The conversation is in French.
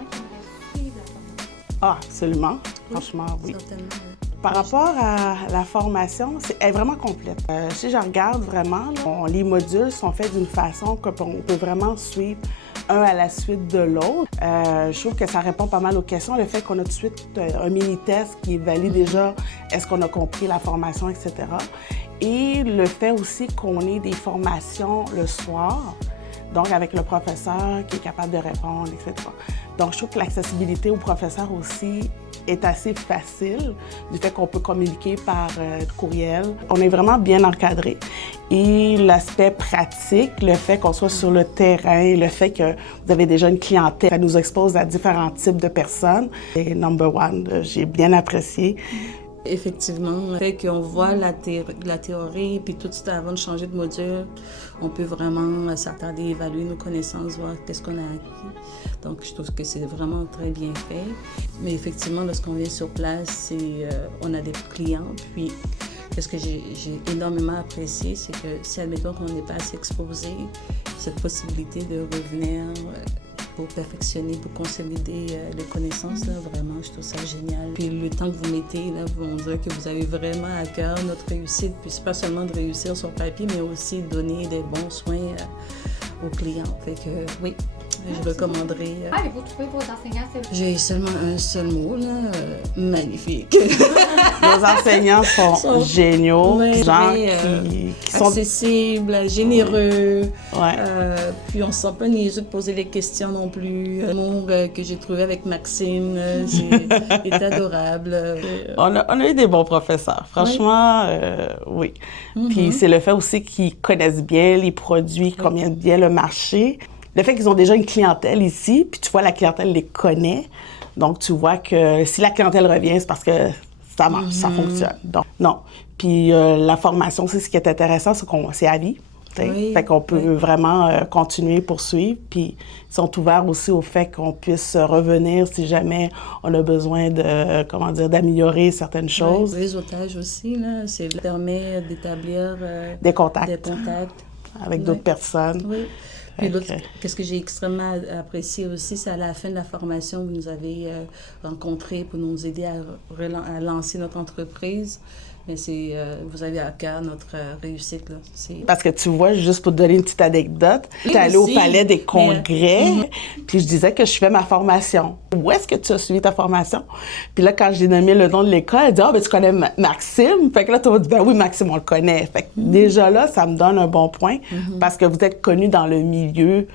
gens qui aimeraient suivre la formation? Ah, absolument. Oui, Franchement, oui. certainement, oui. Par rapport à la formation, elle est vraiment complète. Si je regarde vraiment, là, les modules sont faits d'une façon qu'on peut vraiment suivre un à la suite de l'autre. Je trouve que ça répond pas mal aux questions. Le fait qu'on a tout de suite un mini-test qui valide déjà est-ce qu'on a compris la formation, etc. Et le fait aussi qu'on ait des formations le soir, donc avec le professeur qui est capable de répondre, etc. Donc, je trouve que l'accessibilité au professeur aussi est assez facile, du fait qu'on peut communiquer par courriel. On est vraiment bien encadré. Et l'aspect pratique, le fait qu'on soit sur le terrain, le fait que vous avez déjà une clientèle, ça nous expose à différents types de personnes. Et number one, j'ai bien apprécié. Effectivement, le fait qu'on voit la théorie, puis tout de suite avant de changer de module, on peut vraiment s'attarder, évaluer nos connaissances, voir qu'est-ce qu'on a acquis. Donc, je trouve que c'est vraiment très bien fait. Mais effectivement, lorsqu'on vient sur place, on a des clients, puis ce que j'ai énormément apprécié, c'est que si, admettons qu'on n'est pas assez exposé, cette possibilité de revenir pour perfectionner, pour consolider les connaissances, là, vraiment, je trouve ça génial. Puis le temps que vous mettez, là, on dirait que vous avez vraiment à cœur notre réussite. Puis c'est pas seulement de réussir sur papier, mais aussi de donner des bons soins aux clients. Fait que oui, je recommanderais. Avez-vous trouvé vos enseignants? J'ai seulement un seul mot, là, magnifique. Nos enseignants sont géniaux, ouais, gens ouais, qui sont accessibles, généreux. Ouais. Puis on ne se sent pas niaiseux de poser les questions non plus. L'amour que j'ai trouvé avec Maxime, c'est adorable. On a eu des bons professeurs, franchement, oui. Puis c'est le fait aussi qu'ils connaissent bien les produits, connaissent bien le marché. Le fait qu'ils ont déjà une clientèle ici, puis tu vois, la clientèle les connaît. Donc, tu vois que si la clientèle revient, c'est parce que ça marche, ça fonctionne. Donc, non. Puis la formation, c'est ce qui est intéressant, c'est à vie. Oui, fait qu'on peut vraiment continuer, poursuivre. Puis ils sont ouverts aussi au fait qu'on puisse revenir si jamais on a besoin de, comment dire, d'améliorer certaines choses. Le réseautage aussi, là, ça permet d'établir des contacts avec d'autres personnes. Oui. Puis l'autre, qu'est-ce que j'ai extrêmement apprécié aussi, c'est à la fin de la formation, vous nous avez rencontrés pour nous aider à lancer notre entreprise. Mais vous avez à cœur notre réussite, là. Parce que tu vois, juste pour te donner une petite anecdote, j'étais allée au Palais des Congrès, puis je disais que je fais ma formation. Où est-ce que tu as suivi ta formation? Puis là, quand j'ai nommé le nom de l'école, elle dit « Ah, ben tu connais Maxime? » Fait que là, tu vas dire « Ben oui, Maxime, on le connaît. » Fait que déjà là, ça me donne un bon point, parce que vous êtes connus dans le milieu